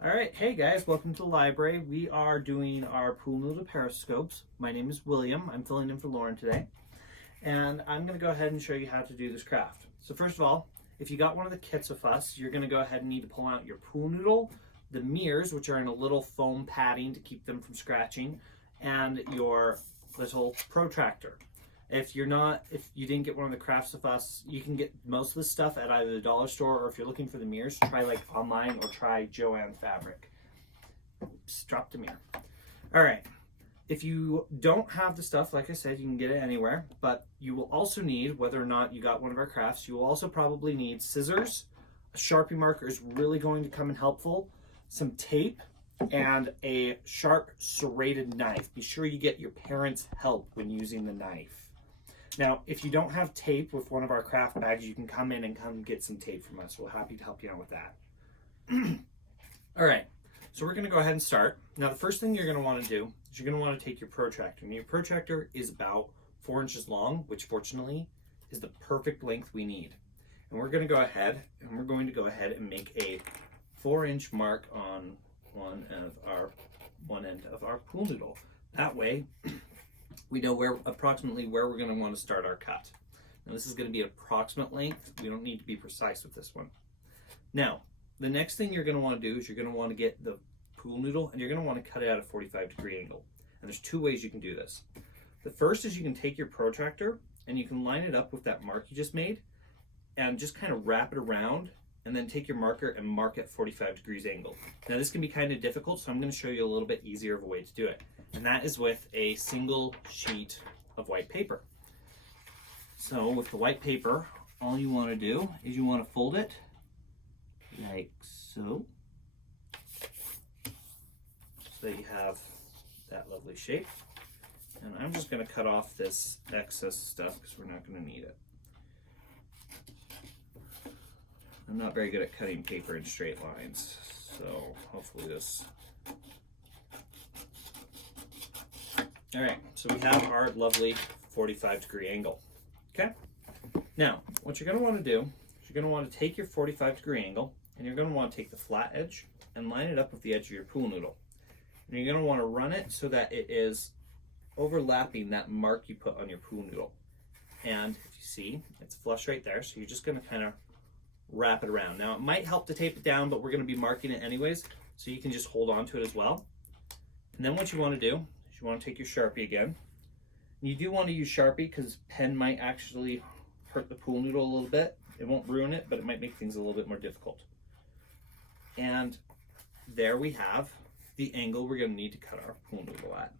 All right, hey guys, welcome to the library. We are doing our pool noodle periscopes. My name is William. I'm filling in for Lauren today. And I'm gonna go ahead and show you how to do this craft. So first of all, if you got one of the kits with us, you're gonna go ahead and need to pull out your pool noodle, the mirrors, which are in a little foam padding to keep them from scratching, and your little protractor. If you didn't get one of the crafts with us, you can get most of the stuff at either the dollar store, or if you're looking for the mirrors, try like online or try Joann Fabric. Oops, dropped a mirror. All right. If you don't have the stuff, like I said, you can get it anywhere, but you will also need, whether or not you got one of our crafts, you will also probably need scissors. A Sharpie marker is really going to come in helpful, some tape, and a sharp serrated knife. Be sure you get your parents' help when using the knife. Now, if you don't have tape with one of our craft bags, you can come in and come get some tape from us. We're happy to help you out with that. All right, so we're gonna go ahead and start. Now, the first thing you're gonna wanna do is you're gonna wanna take your protractor. And your protractor is about 4 inches long, which fortunately is the perfect length we need. And we're gonna go ahead and make a 4-inch mark on one end of our pool noodle. That way, we know approximately where we're going to want to start our cut. Now this is going to be approximate length. We don't need to be precise with this one. Now, the next thing you're going to want to do is you're going to want to get the pool noodle and you're going to want to cut it at a 45-degree angle. And there's 2 ways you can do this. The first is you can take your protractor and you can line it up with that mark you just made and just kind of wrap it around and then take your marker and mark at 45 degrees angle. Now this can be kind of difficult, so I'm going to show you a little bit easier of a way to do it. And that is with a single sheet of white paper. So with the white paper, all you want to do is you want to fold it like so that you have that lovely shape. And I'm just going to cut off this excess stuff because we're not going to need it. I'm not very good at cutting paper in straight lines, so hopefully this... All right, so we have our lovely 45-degree angle, okay? Now, what you're gonna wanna do is you're gonna wanna take your 45-degree angle and you're gonna wanna take the flat edge and line it up with the edge of your pool noodle. And you're gonna wanna run it so that it is overlapping that mark you put on your pool noodle. And if you see, it's flush right there, so you're just gonna kind of wrap it around. Now, it might help to tape it down, but we're gonna be marking it anyways, so you can just hold on to it as well. And then what you wanna do, you want to take your Sharpie again. You do want to use Sharpie because pen might actually hurt the pool noodle a little bit. It won't ruin it, but it might make things a little bit more difficult. And there we have the angle we're going to need to cut our pool noodle at.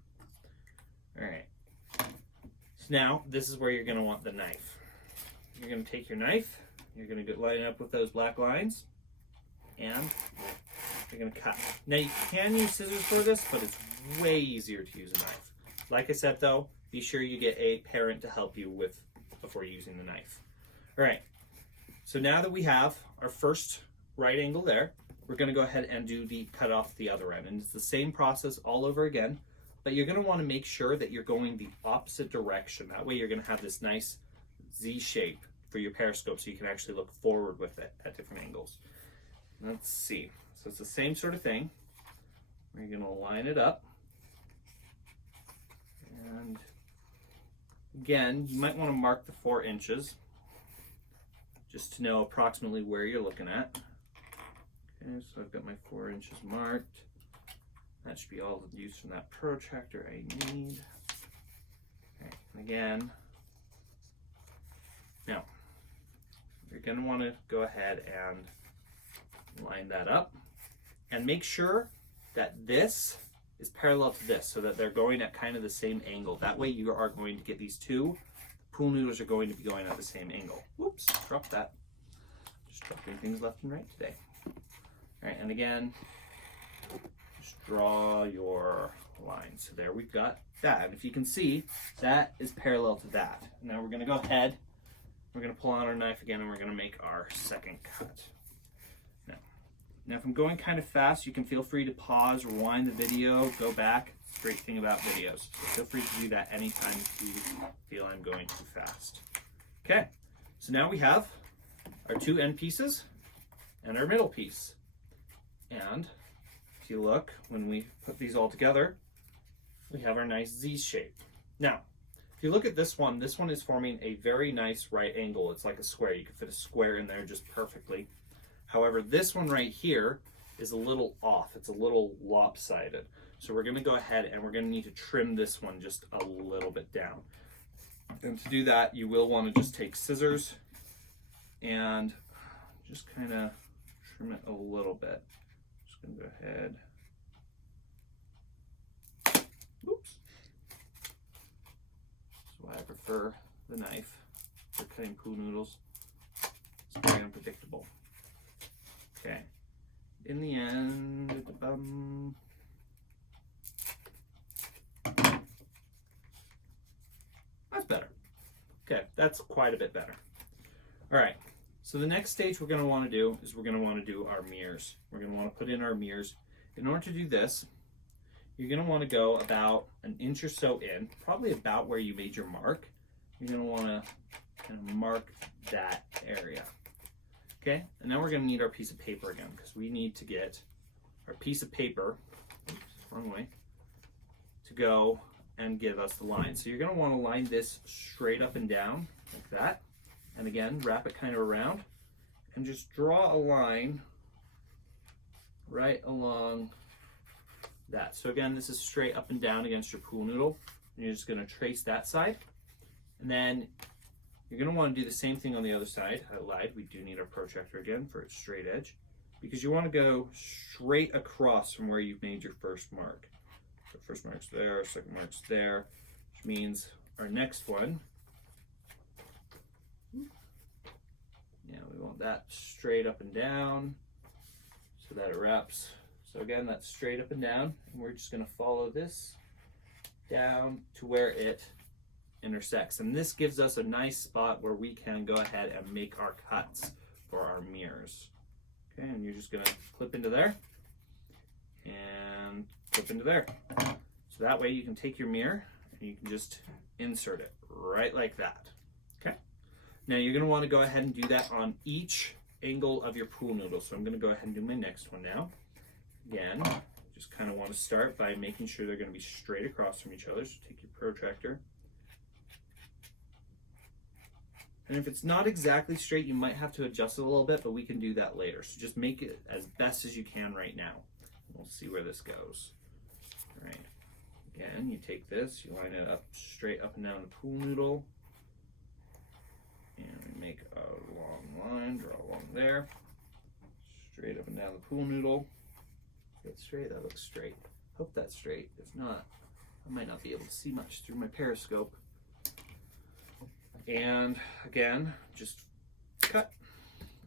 All right. So now this is where you're going to want the knife. You're going to take your knife. You're going to line it up with those black lines. And you're going to cut. Now you can use scissors for this, but it's way easier to use a knife. Like I said though, be sure you get a parent to help you before using the knife. All right, so now that we have our first right angle there, we're going to go ahead and cut off the other end. And it's the same process all over again, but you're going to want to make sure that you're going the opposite direction. That way you're going to have this nice Z shape for your periscope so you can actually look forward with it at different angles. Let's see. So it's the same sort of thing. We're going to line it up. And again, you might want to mark the 4 inches just to know approximately where you're looking at. Okay, so I've got my 4 inches marked. That should be all the use from that protractor I need. Okay, and again, now you're going to want to go ahead and line that up and make sure that this is parallel to this so that they're going at kind of the same angle. That way you are going to get these two pool noodles are going to be going at the same angle. Whoops, dropped that. Just dropping things left and right today. All right, and again, just draw your line. So there we've got that. And if you can see, that is parallel to that. Now we're gonna go ahead, we're gonna pull out our knife again and we're gonna make our second cut. Now, if I'm going kind of fast, you can feel free to pause, rewind the video, go back. It's a great thing about videos. So feel free to do that anytime you feel I'm going too fast. Okay, so now we have our 2 end pieces and our middle piece. And if you look, when we put these all together, we have our nice Z shape. Now, if you look at this one is forming a very nice right angle. It's like a square. You can fit a square in there just perfectly. However, this one right here is a little off. It's a little lopsided. So we're gonna go ahead and we're gonna need to trim this one just a little bit down. And to do that, you will wanna just take scissors and just kind of trim it a little bit. Just gonna go ahead. Oops. That's why I prefer the knife for cutting pool noodles. It's very unpredictable. Okay. In the end, that's better. Okay, that's quite a bit better. All right. So the next stage we're going to want to do is we're going to want to do our mirrors. We're going to want to put in our mirrors. In order to do this, you're going to want to go about an inch or so in, probably about where you made your mark. You're going to want to kind of mark that area. Okay, and now we're going to need our piece of paper again because we need to get our piece of paper, oops, wrong way, to go and give us the line. So you're going to want to line this straight up and down like that. And again, wrap it kind of around and just draw a line right along that. So again, this is straight up and down against your pool noodle. And you're just going to trace that side. And then you're going to want to do the same thing on the other side. I lied, we do need our protractor again for its straight edge, because you want to go straight across from where you've made your first mark. So first mark's there, second mark's there, which means our next one, yeah, we want that straight up and down so that it wraps. So again, that's straight up and down, and we're just going to follow this down to where it intersects, and this gives us a nice spot where we can go ahead and make our cuts for our mirrors. Okay, and you're just going to clip into there and clip into there. So that way you can take your mirror and you can just insert it right like that. Okay, now you're going to want to go ahead and do that on each angle of your pool noodle. So I'm going to go ahead and do my next one now. Again, just kind of want to start by making sure they're going to be straight across from each other. So take your protractor. And if it's not exactly straight, you might have to adjust it a little bit, but we can do that later. So just make it as best as you can right now. We'll see where this goes. All right. Again, you take this, you line it up straight up and down the pool noodle. And we make a long line, draw along there. Straight up and down the pool noodle. Is that straight? That looks straight. Hope that's straight. If not, I might not be able to see much through my Periscope. And again, just cut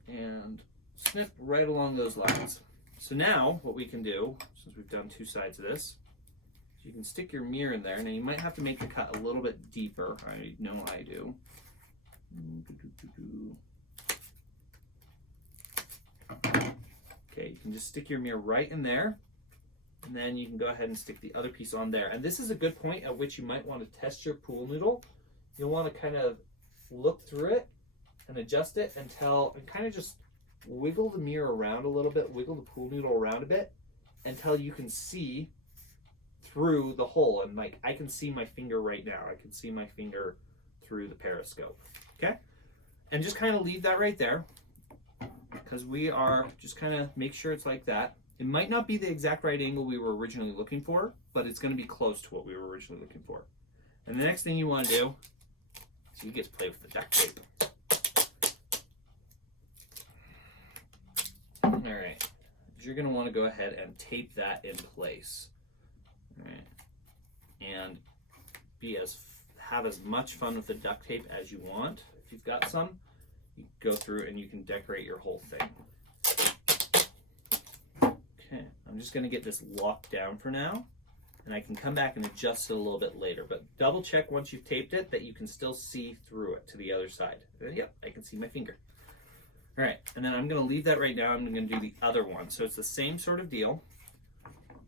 and snip right along those lines. So now what we can do, since we've done two sides of this, is you can stick your mirror in there. Now you might have to make the cut a little bit deeper. I know I do. Okay, you can just stick your mirror right in there, and then you can go ahead and stick the other piece on there. And this is a good point at which you might want to test your pool noodle. You'll want to kind of look through it and adjust it and kind of just wiggle the mirror around a little bit, wiggle the pool noodle around a bit until you can see through the hole. And like, I can see my finger right now. I can see my finger through the Periscope. Okay? And just kind of leave that right there, because we are just kind of make sure it's like that. It might not be the exact right angle we were originally looking for, but it's going to be close to what we were originally looking for. And the next thing you want to do is you get to play with the duct tape. All right, you're going to want to go ahead and tape that in place. All right, and have as much fun with the duct tape as you want. If you've got some, you go through and you can decorate your whole thing. Okay, I'm just going to get this locked down for now. And I can come back and adjust it a little bit later, but double check once you've taped it that you can still see through it to the other side. Yep, I can see my finger. All right, and then I'm gonna leave that right now. I'm gonna do the other one. So it's the same sort of deal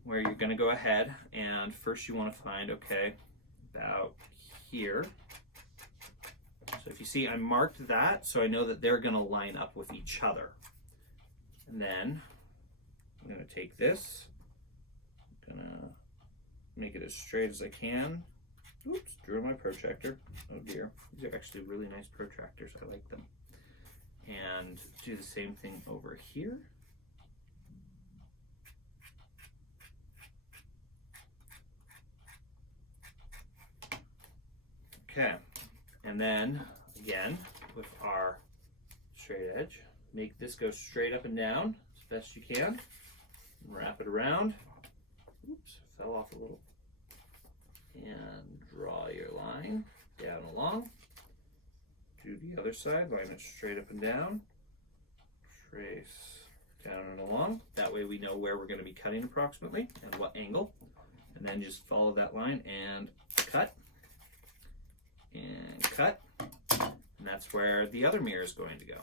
where you're gonna go ahead and first you wanna find, okay, about here. So if you see, I marked that so I know that they're gonna line up with each other. And then I'm gonna take this make it as straight as I can. Oops, drew my protractor. Oh dear. These are actually really nice protractors. I like them. And do the same thing over here. Okay, and then again with our straight edge, make this go straight up and down as best you can. Wrap it around. Oops, fell off a little. And draw your line down along. Do the other side, line it straight up and down. Trace down and along. That way we know where we're going to be cutting approximately and what angle. And then just follow that line and cut. And cut, and that's where the other mirror is going to go.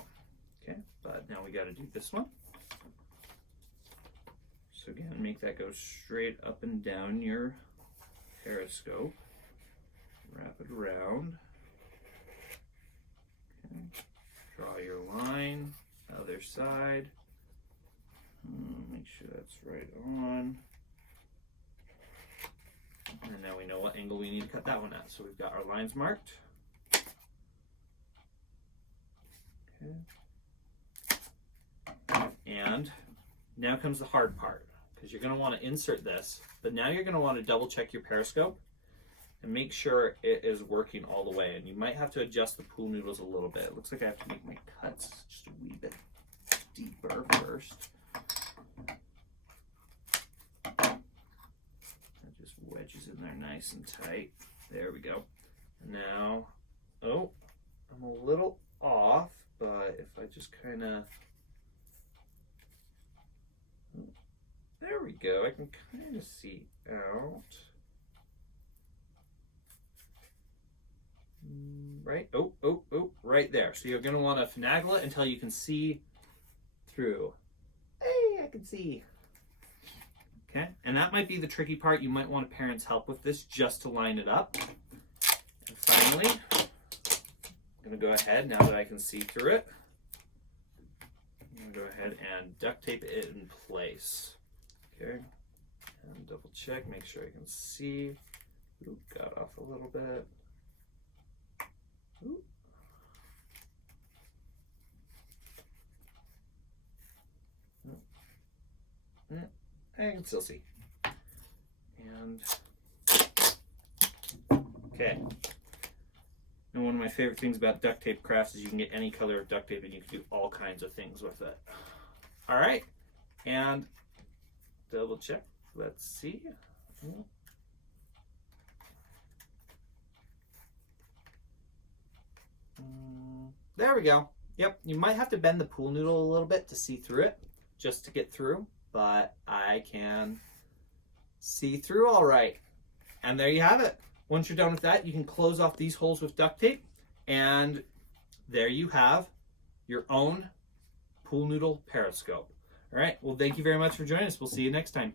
Okay, but now we got to do this one. So again, make that go straight up and down your periscope. Wrap it around. Okay. Draw your line, other side. Make sure that's right on. And now we know what angle we need to cut that one at. So we've got our lines marked. Okay. And now comes the hard part, because you're going to want to insert this, but now you're going to want to double check your periscope and make sure it is working all the way. And you might have to adjust the pool noodles a little bit. It looks like I have to make my cuts just a wee bit deeper first. Wedges in there nice and tight. There we go. Now, oh, I'm a little off, but if I just kind of, there we go. I can kind of see out. Right? Oh, right there. So you're going to want to finagle it until you can see through. Hey, I can see. Okay, and that might be the tricky part. You might want a parent's help with this just to line it up. And finally, I'm going to go ahead, now that I can see through it, I'm going to go ahead and duct tape it in place. Okay, and double check, make sure I can see. Ooh, got off a little bit. Ooh. I can still see. And okay. And one of my favorite things about duct tape crafts is you can get any color of duct tape and you can do all kinds of things with it. All right, and double check. Let's see. There we go. Yep, you might have to bend the pool noodle a little bit to see through it, just to get through. But I can see through all right. And there you have it. Once you're done with that, you can close off these holes with duct tape, and there you have your own pool noodle periscope. All right, well, thank you very much for joining us. We'll see you next time.